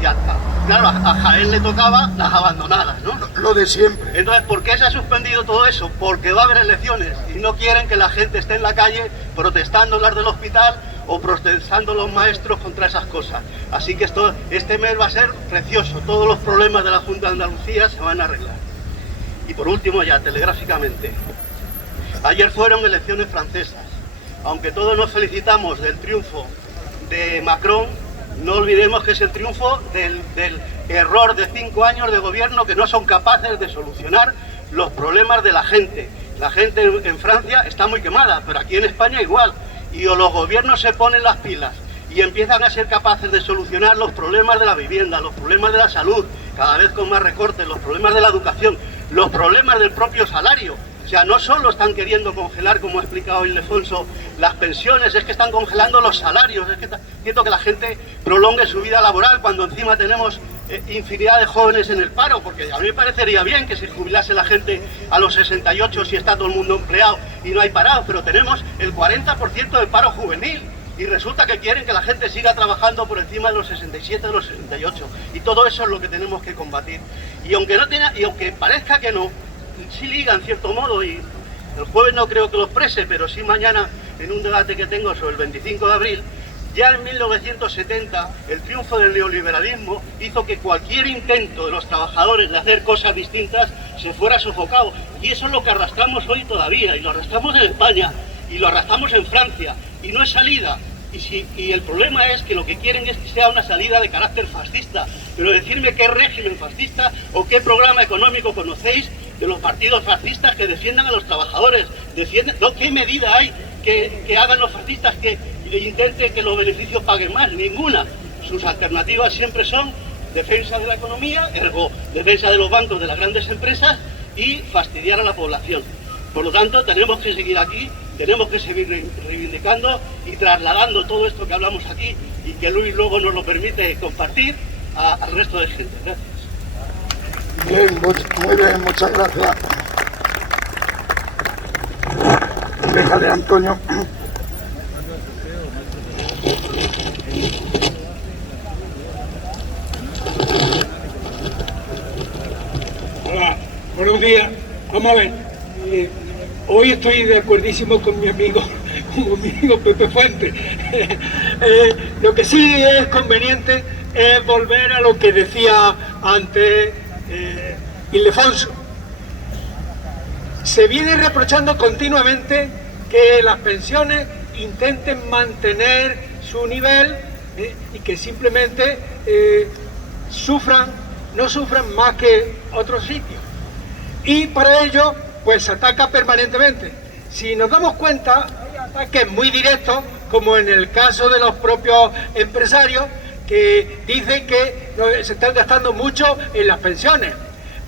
claro, a Jaén le tocaba las abandonadas, ¿no? Lo de siempre. Entonces, ¿por qué se ha suspendido todo eso? Porque va a haber elecciones y no quieren que la gente esté en la calle protestando las del hospital o protestando los maestros contra esas cosas. Así que este mes va a ser precioso. Todos los problemas de la Junta de Andalucía se van a arreglar. Y por último, ya teleGráficamente, ayer fueron elecciones francesas. Aunque todos nos felicitamos del triunfo de Macron, no olvidemos que es el triunfo del error de 5 años de gobierno que no son capaces de solucionar los problemas de la gente. La gente en Francia está muy quemada, pero aquí en España igual. Y o los gobiernos se ponen las pilas y empiezan a ser capaces de solucionar los problemas de la vivienda, los problemas de la salud, cada vez con más recortes, los problemas de la educación, los problemas del propio salario. O sea, no solo están queriendo congelar, como ha explicado Ildefonso, las pensiones, es que están congelando los salarios, es que quiero que la gente prolongue su vida laboral cuando encima tenemos infinidad de jóvenes en el paro, porque a mí me parecería bien que se jubilase la gente a los 68 si está todo el mundo empleado y no hay parado, pero tenemos el 40% de paro juvenil y resulta que quieren que la gente siga trabajando por encima de los 67, de los 68, y todo eso es lo que tenemos que combatir. Y aunque parezca que no, sí liga en cierto modo, y el jueves no creo que lo exprese, pero sí mañana en un debate que tengo sobre el 25 de abril, ya en 1970 el triunfo del neoliberalismo hizo que cualquier intento de los trabajadores de hacer cosas distintas se fuera sofocado, y eso es lo que arrastramos hoy todavía, y lo arrastramos en España, y lo arrastramos en Francia, y no es salida. Y el problema es que lo que quieren es que sea una salida de carácter fascista, pero decirme qué régimen fascista o qué programa económico conocéis de los partidos fascistas que defiendan a los trabajadores, ¿qué medida hay que hagan los fascistas que intenten que los beneficios paguen más? Ninguna. Sus alternativas siempre son defensa de la economía, ergo defensa de los bancos, de las grandes empresas y fastidiar a la población. Por lo tanto, tenemos que seguir aquí, tenemos que seguir reivindicando y trasladando todo esto que hablamos aquí y que Luis luego nos lo permite compartir al resto de gente. Gracias. Bien, muy bien, muchas gracias. Déjale, Antonio. buenos días. Vamos a ver, hoy estoy de acuerdísimo con mi amigo Pepe Fuente. Lo que sí es conveniente es volver a lo que decía antes Ildefonso. Se viene reprochando continuamente que las pensiones intenten mantener su nivel y que simplemente no sufran más que otros sitios. Y para ello, pues se ataca permanentemente. Si nos damos cuenta, hay ataques muy directos, como en el caso de los propios empresarios, que dicen que se están gastando mucho en las pensiones.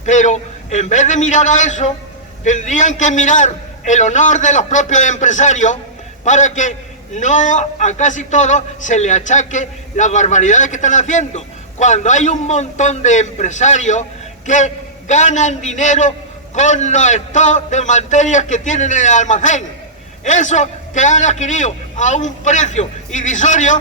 Pero en vez de mirar a eso, tendrían que mirar el honor de los propios empresarios para que no a casi todos se le achaque las barbaridades que están haciendo. Cuando hay un montón de empresarios que ganan dinero con los stocks de materias que tienen en el almacén, esos que han adquirido a un precio irrisorio,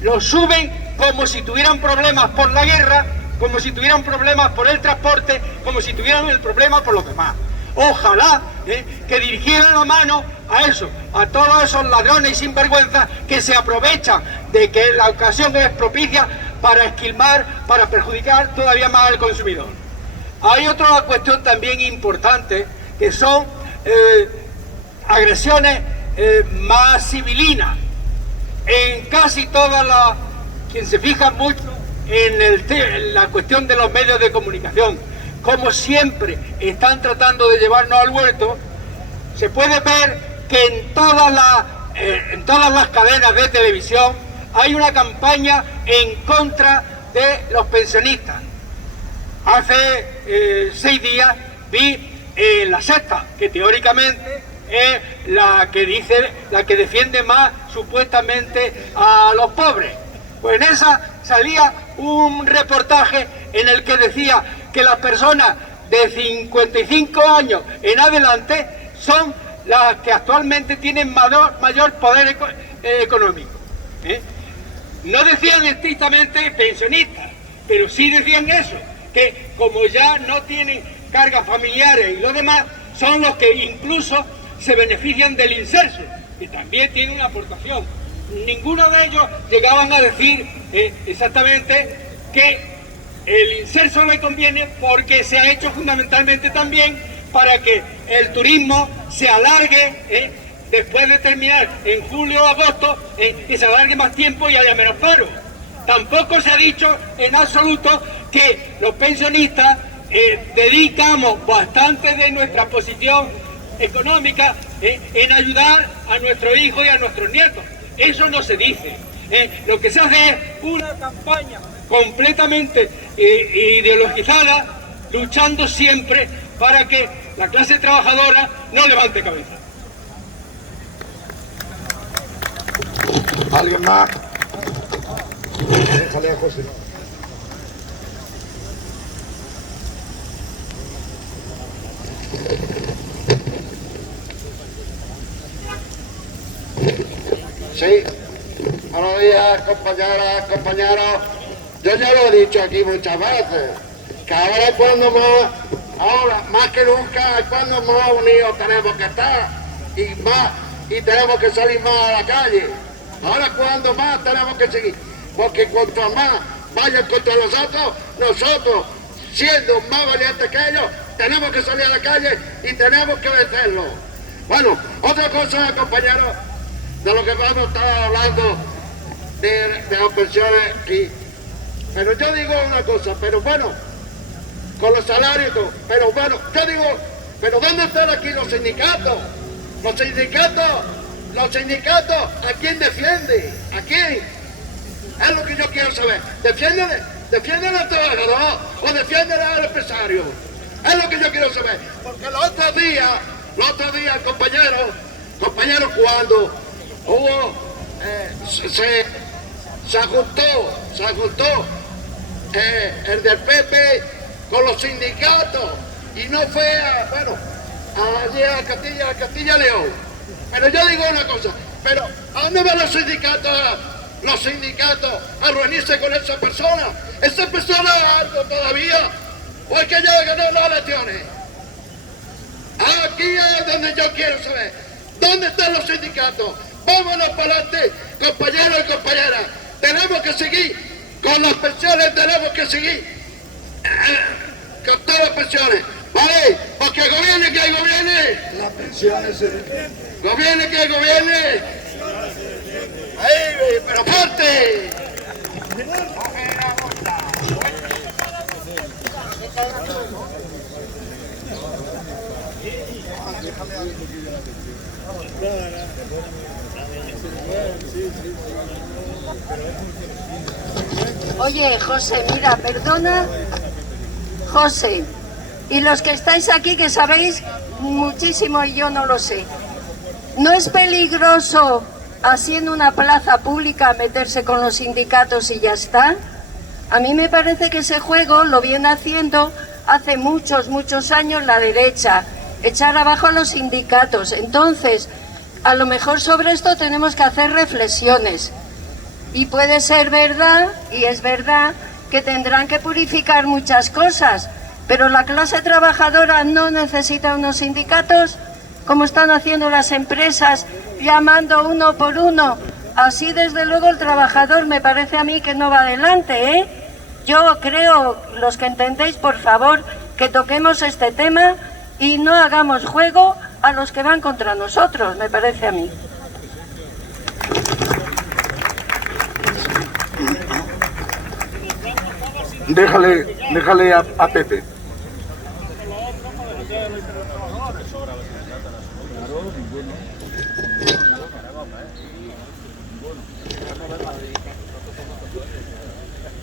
lo suben como si tuvieran problemas por la guerra, como si tuvieran problemas por el transporte, como si tuvieran el problema por los demás. Ojalá que dirigieran la mano a eso, a todos esos ladrones y sinvergüenzas que se aprovechan de que la ocasión es propicia para esquilmar, para perjudicar todavía más al consumidor. Hay otra cuestión también importante, que son agresiones más civilinas. En casi todas las... Quien se fija mucho en la cuestión de los medios de comunicación, como siempre están tratando de llevarnos al huerto, se puede ver que en todas las cadenas de televisión hay una campaña en contra de los pensionistas. Hace 6 días vi La Sexta, que teóricamente es la que defiende más supuestamente a los pobres. Pues en esa salía un reportaje en el que decía que las personas de 55 años en adelante son las que actualmente tienen mayor poder económico. No decían estrictamente pensionistas, pero sí decían eso, que como ya no tienen cargas familiares y lo demás, son los que incluso se benefician del inserso, que también tiene una aportación. Ninguno de ellos llegaban a decir exactamente que el inserso le conviene, porque se ha hecho fundamentalmente también para que el turismo se alargue después de terminar en julio o agosto, y se alargue más tiempo y haya menos paro. Tampoco se ha dicho en absoluto que los pensionistas dedicamos bastante de nuestra posición económica en ayudar a nuestros hijos y a nuestros nietos. Eso no se dice. Lo que se hace es una campaña completamente ideologizada, luchando siempre para que la clase trabajadora no levante cabeza. ¿Alguien más? Déjale a José. Sí, buenos días, compañeras, compañeros. Yo ya lo he dicho aquí muchas veces, que ahora es cuando más que nunca, es cuando más unidos tenemos que estar y tenemos que salir más a la calle. Ahora es cuando más tenemos que seguir, porque cuanto más vayan contra nosotros, siendo más valientes que ellos, tenemos que salir a la calle y tenemos que vencerlo. Bueno, otra cosa, compañeros, de lo que vamos a estar hablando de las pensiones aquí. Pero yo digo una cosa, pero bueno, con los salarios y todo, pero bueno, yo digo, pero ¿dónde están aquí los sindicatos? Los sindicatos, ¿a quién defiende? ¿A quién? Es lo que yo quiero saber. ¿Defienden al trabajador o defienden al empresario? Es lo que yo quiero saber. Porque los otros días, compañeros, cuando hubo, se ajustó el del PP con los sindicatos y no fue allí a Castilla León. Pero yo digo una cosa, pero ¿a dónde van los sindicatos a reunirse con esa persona? Esa persona es algo todavía Pues que ya ganó las elecciones. Aquí es donde yo quiero saber. ¿Dónde están los sindicatos? Vámonos para adelante, compañeros y compañeras. Tenemos que seguir con las pensiones, tenemos que seguir con todas las pensiones. ¿Vale? Porque gobierne que gobierne. Las pensiones se defienden. Gobierne que gobierne. Ahí, pero fuerte. Oye, José, mira, perdona, José, y los que estáis aquí que sabéis muchísimo y yo no lo sé, ¿no es peligroso así en una plaza pública meterse con los sindicatos y ya está? A mí me parece que ese juego lo viene haciendo hace muchos años la derecha, echar abajo a los sindicatos. Entonces, a lo mejor sobre esto tenemos que hacer reflexiones. Y puede ser verdad, y es verdad, que tendrán que purificar muchas cosas, pero la clase trabajadora no necesita unos sindicatos, como están haciendo las empresas, llamando uno por uno. Así, desde luego, el trabajador me parece a mí que no va adelante, ¿eh? Yo creo, los que entendéis, por favor, que toquemos este tema y no hagamos juego a los que van contra nosotros, me parece a mí. Déjale a Pepe.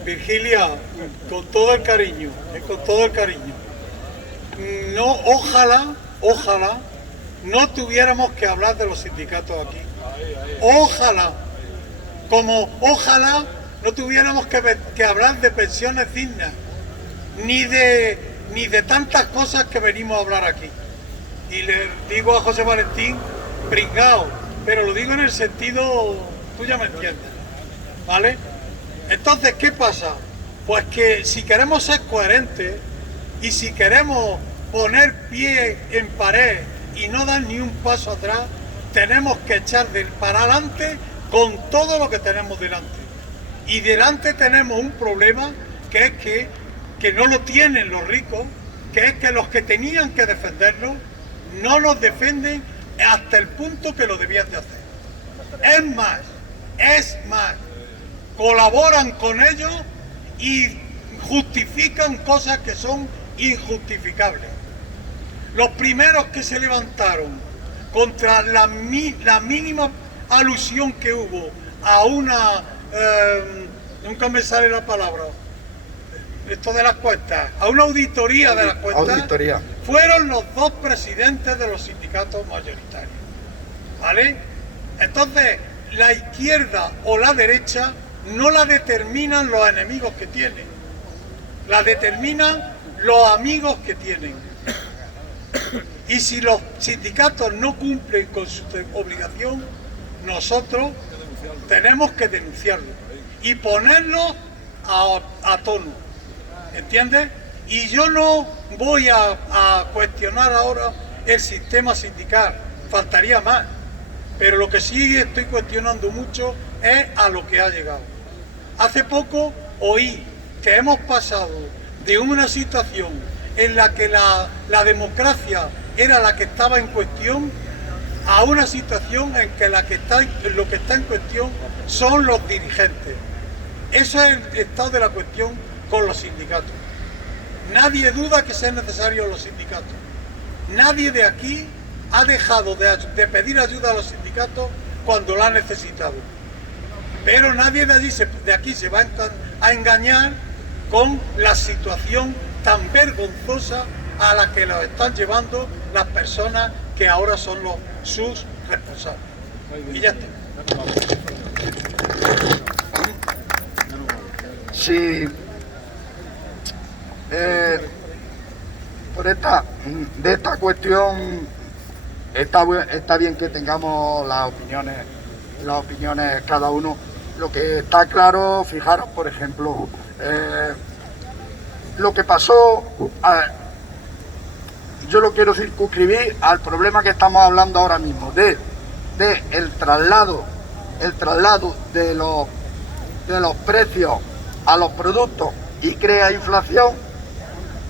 Virgilia, con todo el cariño, no, ojalá no tuviéramos que hablar de los sindicatos aquí. Ojalá no tuviéramos que hablar de pensiones dignas, ni de tantas cosas que venimos a hablar aquí. Y le digo a José Valentín, pringao, pero lo digo en el sentido, tú ya me entiendes, ¿vale? Entonces, ¿qué pasa? Pues que si queremos ser coherentes y si queremos poner pie en pared y no dar ni un paso atrás, tenemos que echar para adelante con todo lo que tenemos delante. Y delante tenemos un problema que es que no lo tienen los ricos, que es que los que tenían que defenderlo no los defienden hasta el punto que lo debían de hacer. Es más, colaboran con ellos y justifican cosas que son injustificables. Los primeros que se levantaron contra la mínima alusión que hubo a una, nunca me sale la palabra, esto de las cuentas, a una auditoría de las cuentas, fueron los dos presidentes de los sindicatos mayoritarios, ¿vale? Entonces, la izquierda o la derecha no la determinan los enemigos que tienen, la determinan los amigos que tienen. Y si los sindicatos no cumplen con su obligación, nosotros tenemos que denunciarlo y ponerlo a tono, ¿entiendes? Y yo no voy a cuestionar ahora el sistema sindical, faltaría más, pero lo que sí estoy cuestionando mucho es a lo que ha llegado. Hace poco oí que hemos pasado de una situación en la que la democracia era la que estaba en cuestión a una situación en que lo que está en cuestión son los dirigentes. Eso es el estado de la cuestión con los sindicatos. Nadie duda que sean necesarios los sindicatos. Nadie de aquí ha dejado de pedir ayuda a los sindicatos cuando la ha necesitado. Pero nadie de aquí se va a engañar con la situación tan vergonzosa a la que los están llevando las personas que ahora son sus responsables. Y ya está. Sí. De esta cuestión está bien que tengamos las opiniones cada uno. Lo que está claro, fijaros, por ejemplo, lo que pasó, yo lo quiero circunscribir al problema que estamos hablando ahora mismo, de el traslado de los precios a los productos y crea inflación,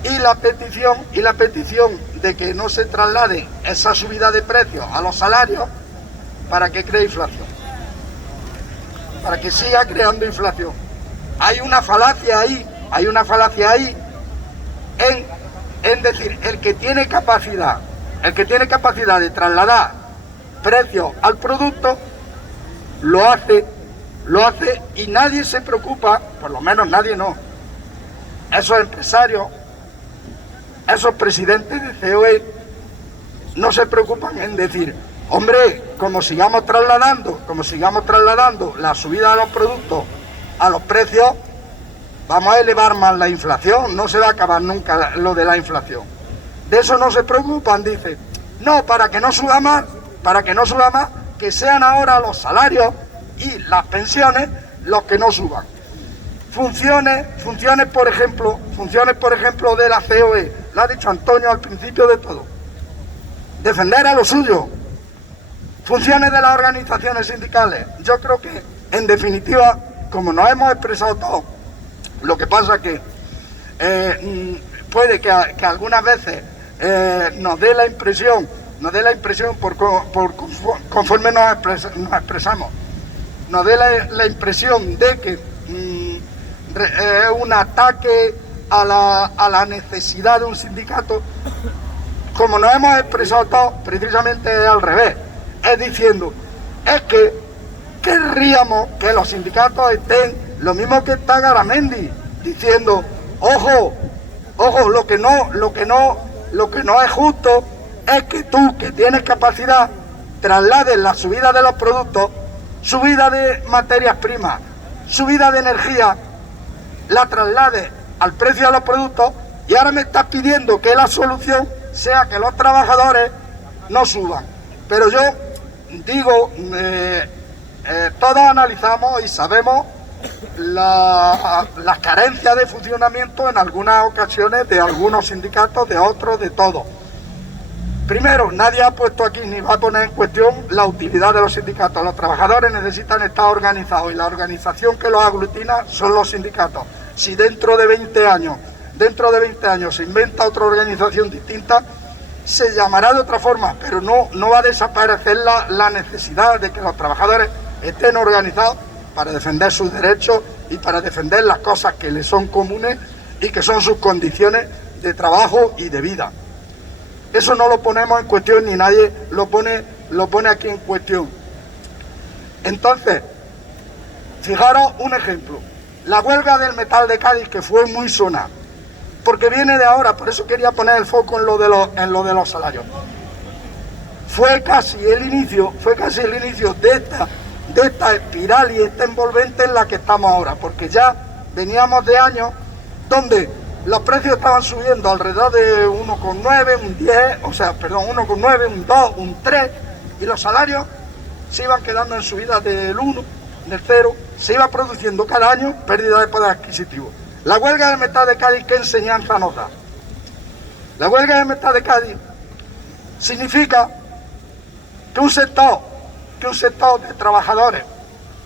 y la petición de que no se traslade esa subida de precios a los salarios para que cree inflación, para que siga creando inflación. Hay una falacia ahí en decir, el que tiene capacidad de trasladar precios al producto, lo hace y nadie se preocupa, por lo menos nadie no. Esos empresarios, esos presidentes de COE no se preocupan en decir, hombre, como sigamos trasladando la subida de los productos a los precios, vamos a elevar más la inflación, no se va a acabar nunca lo de la inflación. De eso no se preocupan, dicen, no, para que no suba más, que sean ahora los salarios y las pensiones los que no suban. Funciones, por ejemplo, de la COE, lo ha dicho Antonio al principio de todo. Defender a lo suyo. Funciones de las organizaciones sindicales. Yo creo que, en definitiva, como nos hemos expresado todos, lo que pasa que puede que algunas veces nos dé la impresión, conforme nos expresamos, nos dé la impresión de que es un ataque a la necesidad de un sindicato. Como nos hemos expresado todos, precisamente es al revés, es diciendo, es que querríamos que los sindicatos estén lo mismo que está Garamendi, diciendo, ojo, lo que no es justo es que tú, que tienes capacidad, traslades la subida de los productos, subida de materias primas, subida de energía, la traslades al precio de los productos, y ahora me estás pidiendo que la solución sea que los trabajadores no suban. Pero yo digo, todos analizamos y sabemos las carencias de funcionamiento en algunas ocasiones de algunos sindicatos, de otros, de todos. Primero, nadie ha puesto aquí ni va a poner en cuestión la utilidad de los sindicatos. Los trabajadores necesitan estar organizados y la organización que los aglutina son los sindicatos. Si dentro de 20 años se inventa otra organización distinta, se llamará de otra forma, pero no va a desaparecer la necesidad de que los trabajadores estén organizados para defender sus derechos y para defender las cosas que les son comunes y que son sus condiciones de trabajo y de vida. Eso no lo ponemos en cuestión, ni nadie lo pone aquí en cuestión. Entonces, fijaros un ejemplo, la huelga del metal de Cádiz, que fue muy sonada, porque viene de ahora, por eso quería poner el foco en lo de los salarios. Fue casi el inicio de esta espiral y esta envolvente en la que estamos ahora, porque ya veníamos de años donde los precios estaban subiendo alrededor de 1,9, un 10, 1,9, un 2, un 3, y los salarios se iban quedando en subidas del 1, del 0, se iba produciendo cada año pérdida de poder adquisitivo. La huelga del metal de Cádiz, ¿qué enseñanza nos da? La huelga del metal de Cádiz significa que un sector de trabajadores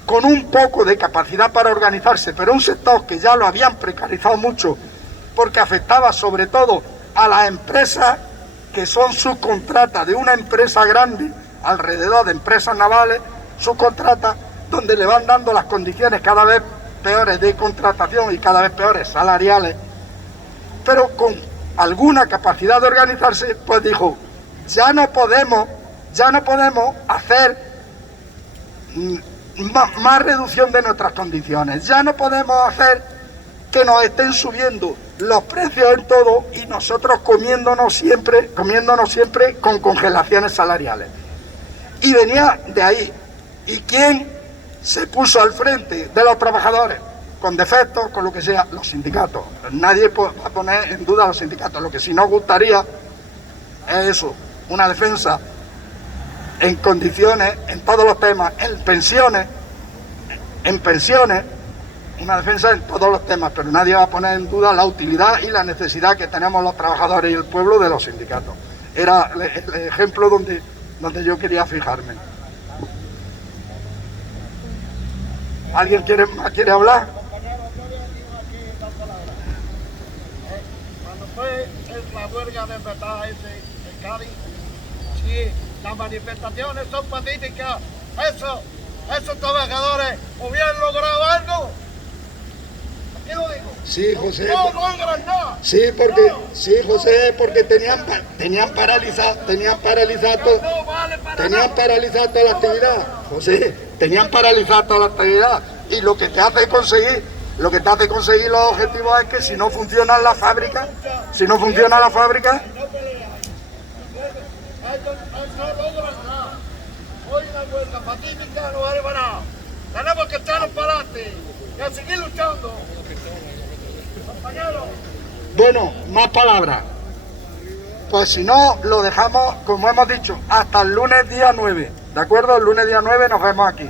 con un poco de capacidad para organizarse, pero un sector que ya lo habían precarizado mucho, porque afectaba sobre todo a las empresas que son subcontratas de una empresa grande, alrededor de empresas navales, subcontratas, donde le van dando las condiciones cada vez peores de contratación y cada vez peores salariales, pero con alguna capacidad de organizarse, pues dijo, ya no podemos hacer más reducción de nuestras condiciones, ya no podemos hacer que nos estén subiendo los precios en todo y nosotros comiéndonos siempre con congelaciones salariales. Y venía de ahí. ¿Y quién se puso al frente de los trabajadores? Con defectos, con lo que sea, los sindicatos. Nadie va a poner en duda a los sindicatos. Lo que sí nos gustaría es eso, una defensa en condiciones, en todos los temas, en pensiones, una defensa en todos los temas, pero nadie va a poner en duda la utilidad y la necesidad que tenemos los trabajadores y el pueblo de los sindicatos. Era el ejemplo donde yo quería fijarme. ¿Alguien quiere hablar? Cuando fue la huelga de verdad en Cádiz, sí, las manifestaciones son patéticas. Esos trabajadores hubieran logrado algo. ¿Qué lo digo? Sí, José. No logran nada. Sí, José, porque tenían paralizado toda la actividad. José, tenían paralizada toda la actividad. Y lo que te hace conseguir los objetivos es que si no funciona la fábrica, Eso no logran nada. Hoy una huelga patética no vale para nada. Tenemos que echarnos para adelante y a seguir luchando. Compañeros. Bueno, más palabras. Pues si no, lo dejamos, como hemos dicho, hasta el lunes día 9. ¿De acuerdo? El lunes día 9 nos vemos aquí.